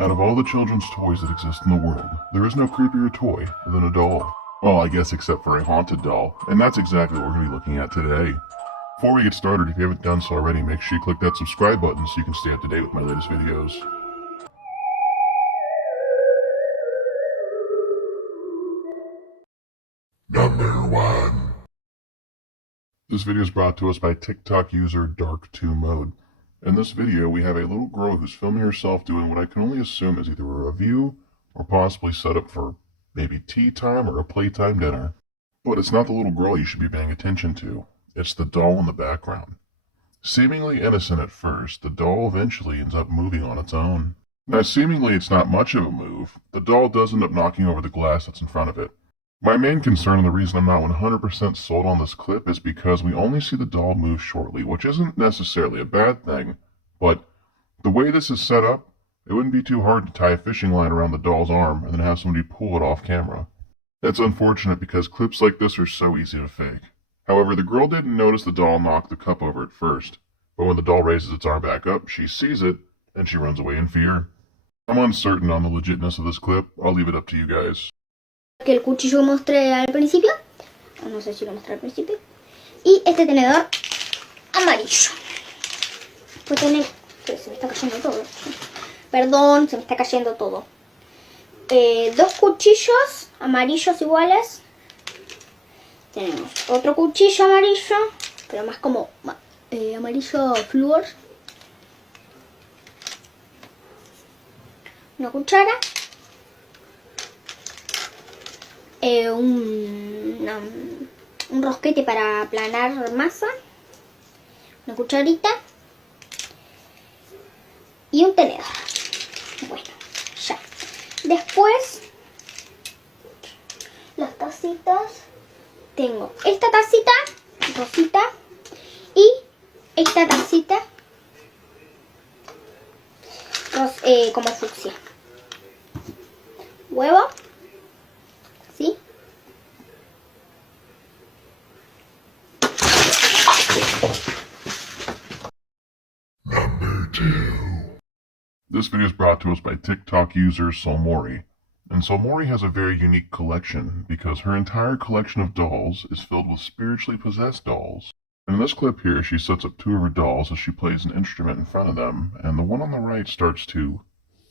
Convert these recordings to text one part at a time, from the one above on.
Out of all the children's toys that exist in the world, there is no creepier toy than a doll. Well, I guess except for a haunted doll, and that's exactly what we're going to be looking at today. Before we get started, if you haven't done so already, make sure you click that subscribe button so you can stay up to date with my latest videos. Number 1. This video is brought to us by TikTok user Dark2Mode. In this video, we have a little girl who's filming herself doing what I can only assume is either a review or possibly set up for maybe tea time or a playtime dinner. But it's not the little girl you should be paying attention to. It's the doll in the background. Seemingly innocent at first, the doll eventually ends up moving on its own. Now, seemingly it's not much of a move. The doll does end up knocking over the glass that's in front of it. My main concern and the reason I'm not 100% sold on this clip is because we only see the doll move shortly, which isn't necessarily a bad thing, but the way this is set up, it wouldn't be too hard to tie a fishing line around the doll's arm and then have somebody pull it off camera. It's unfortunate because clips like this are so easy to fake. However, the girl didn't notice the doll knock the cup over at first, but when the doll raises its arm back up, she sees it, and she runs away in fear. I'm uncertain on the legitness of this clip. I'll leave it up to you guys. Que el cuchillo mostré al principio, no sé si lo mostré al principio, y este tenedor amarillo. Pues tener, se me está cayendo todo. Perdón, se me está cayendo todo. Dos cuchillos amarillos iguales. Tenemos otro cuchillo amarillo, pero más como amarillo flúor. Una cuchara. Un rosquete para aplanar masa, una cucharita y un tenedor. Bueno, ya. Después, las tacitas. Tengo esta tacita rosita y esta tacita como fucsia. Huevo. ¿Sí? Number 2. This video is brought to us by TikTok user Solmori. And Solmori has a very unique collection because her entire collection of dolls is filled with spiritually possessed dolls. And in this clip here, she sets up two of her dolls as she plays an instrument in front of them, and the one on the right starts to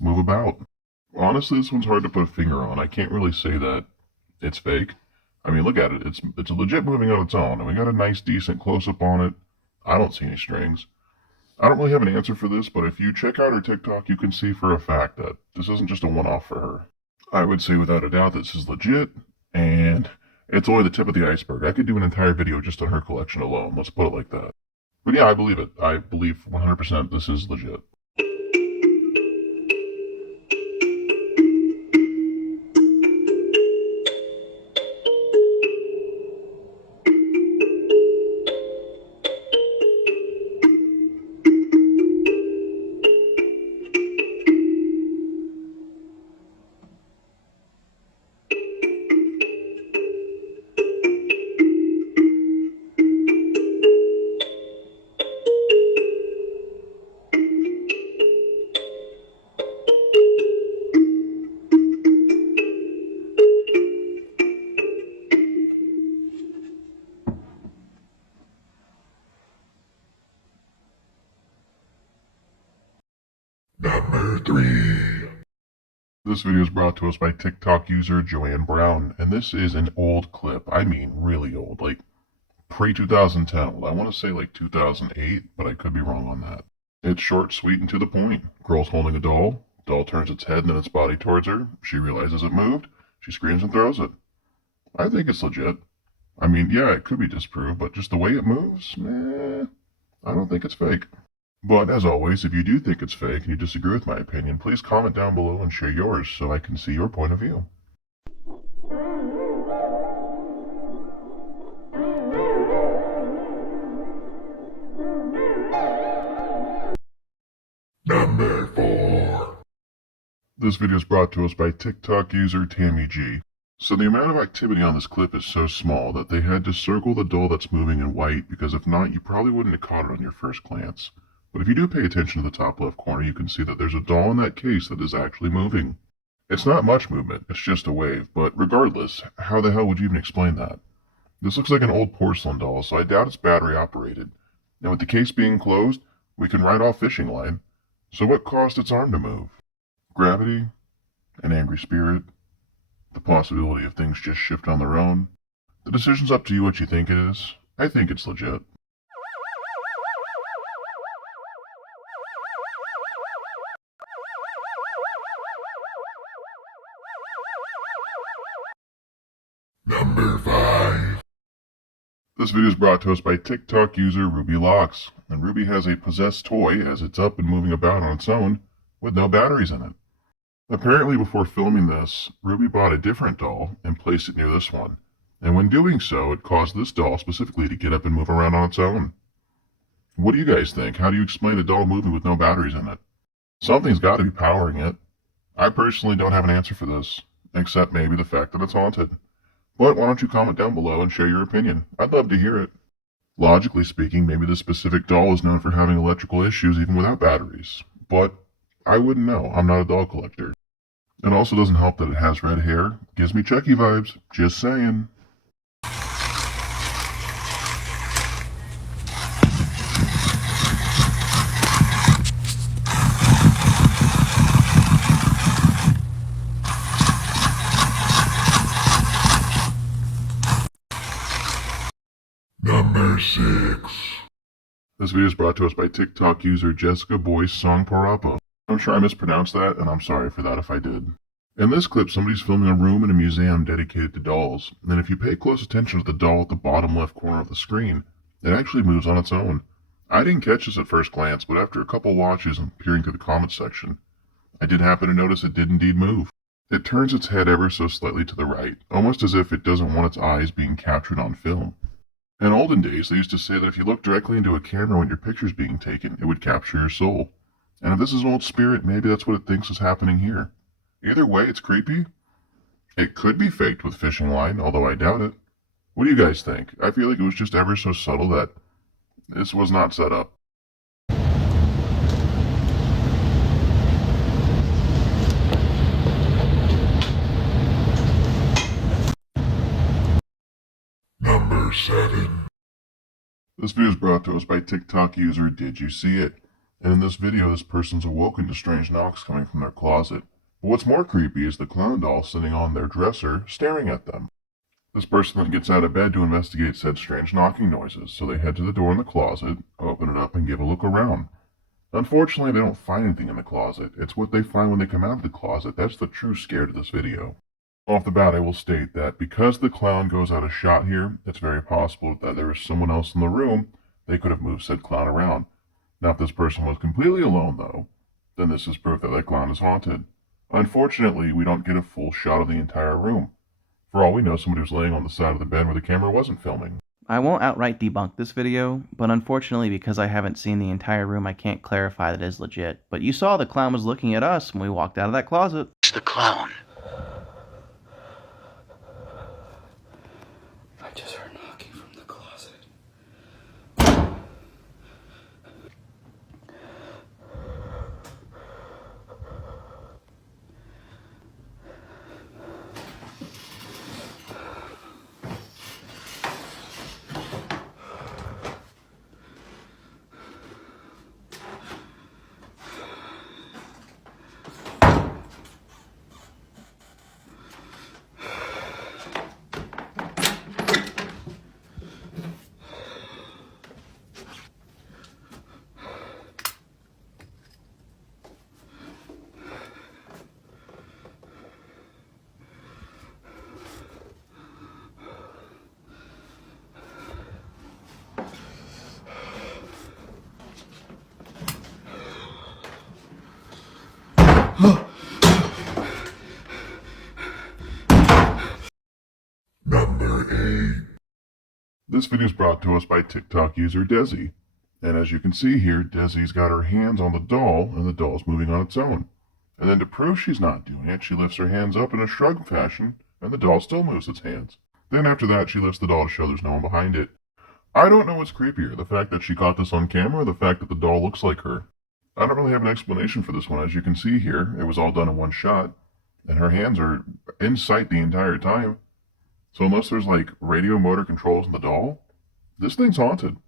move about. Honestly, this one's hard to put a finger on. I can't really say that it's fake. I mean, look at it. It's legit moving on its own, and we got a nice, decent close-up on it. I don't see any strings. I don't really have an answer for this, but if you check out her TikTok, you can see for a fact that this isn't just a one-off for her. I would say without a doubt this is legit, and it's only the tip of the iceberg. I could do an entire video just on her collection alone, let's put it like that. But yeah, I believe it. I believe 100% this is legit. Number 3. This video is brought to us by TikTok user Joanne Brown, and this is an old clip. I mean really old, like pre-2010 old. I want to say like 2008, but I could be wrong on that. It's short, sweet, and to the point. Girl's holding a doll. Doll turns its head and then its body towards her. She realizes it moved. She screams and throws it. I think it's legit. I mean, yeah, it could be disproved, but just the way it moves, I don't think it's fake. But as always, if you do think it's fake and you disagree with my opinion, please comment down below and share yours so I can see your point of view. Number 4. This video is brought to us by TikTok user Tammy G. So the amount of activity on this clip is so small that they had to circle the doll that's moving in white because if not, you probably wouldn't have caught it on your first glance. But if you do pay attention to the top left corner, you can see that there's a doll in that case that is actually moving. It's not much movement, it's just a wave, but regardless, how the hell would you even explain that? This looks like an old porcelain doll, so I doubt it's battery operated. Now with the case being closed, we can write off fishing line. So what caused its arm to move? Gravity? An angry spirit? The possibility of things just shift on their own? The decision's up to you what you think it is. I think it's legit. Number 5. This video is brought to us by TikTok user Ruby Locks, and Ruby has a possessed toy as it's up and moving about on its own with no batteries in it. Apparently before filming this, Ruby bought a different doll and placed it near this one, and when doing so, it caused this doll specifically to get up and move around on its own. What do you guys think? How do you explain a doll moving with no batteries in it? Something's got to be powering it. I personally don't have an answer for this, except maybe the fact that it's haunted. But why don't you comment down below and share your opinion? I'd love to hear it. Logically speaking, maybe this specific doll is known for having electrical issues even without batteries. But I wouldn't know. I'm not a doll collector. It also doesn't help that it has red hair. Gives me Chucky vibes. Just saying. Number 6. This video is brought to us by TikTok user Jessica Boyce Song Parapo. I'm sure I mispronounced that, and I'm sorry for that if I did. In this clip, somebody's filming a room in a museum dedicated to dolls, and if you pay close attention to the doll at the bottom left corner of the screen, it actually moves on its own. I didn't catch this at first glance, but after a couple watches and peering through the comments section, I did happen to notice it did indeed move. It turns its head ever so slightly to the right, almost as if it doesn't want its eyes being captured on film. In olden days, they used to say that if you look directly into a camera when your picture's being taken, it would capture your soul. And if this is an old spirit, maybe that's what it thinks is happening here. Either way, it's creepy. It could be faked with fishing line, although I doubt it. What do you guys think? I feel like it was just ever so subtle that this was not set up. Number 7. This video is brought to us by TikTok user Did You See It? And in this video, this person's awoken to strange knocks coming from their closet. But what's more creepy is the clown doll sitting on their dresser, staring at them. This person then gets out of bed to investigate said strange knocking noises, so they head to the door in the closet, open it up, and give a look around. Unfortunately, they don't find anything in the closet. It's what they find when they come out of the closet that's the true scare to this video. Off the bat, I will state that because the clown goes out of shot here, it's very possible that there is someone else in the room. They could have moved said clown around. Now, if this person was completely alone, though, then this is proof that that clown is haunted. Unfortunately, we don't get a full shot of the entire room. For all we know, somebody was laying on the side of the bed where the camera wasn't filming. I won't outright debunk this video, but unfortunately because I haven't seen the entire room, I can't clarify that it is legit. But you saw the clown was looking at us when we walked out of that closet. It's the clown. I just heard knocking from the closet. Number 8. This video is brought to us by TikTok user Desi. And as you can see here, Desi's got her hands on the doll, and the doll's moving on its own. And then to prove she's not doing it, she lifts her hands up in a shrug fashion, and the doll still moves its hands. Then after that, she lifts the doll to show there's no one behind it. I don't know what's creepier, the fact that she caught this on camera or the fact that the doll looks like her. I don't really have an explanation for this one. As you can see here, it was all done in one shot, and her hands are in sight the entire time. So unless there's like radio motor controls in the doll, this thing's haunted.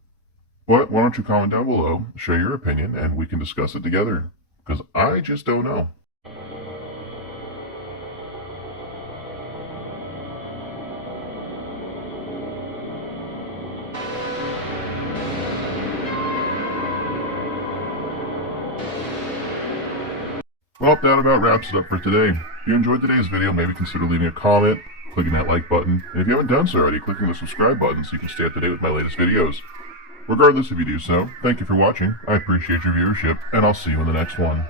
But why don't you comment down below, share your opinion, and we can discuss it together. Because I just don't know. Well, that about wraps it up for today. If you enjoyed today's video, maybe consider leaving a comment, clicking that like button, and if you haven't done so already, clicking the subscribe button so you can stay up to date with my latest videos. Regardless if you do so, thank you for watching, I appreciate your viewership, and I'll see you in the next one.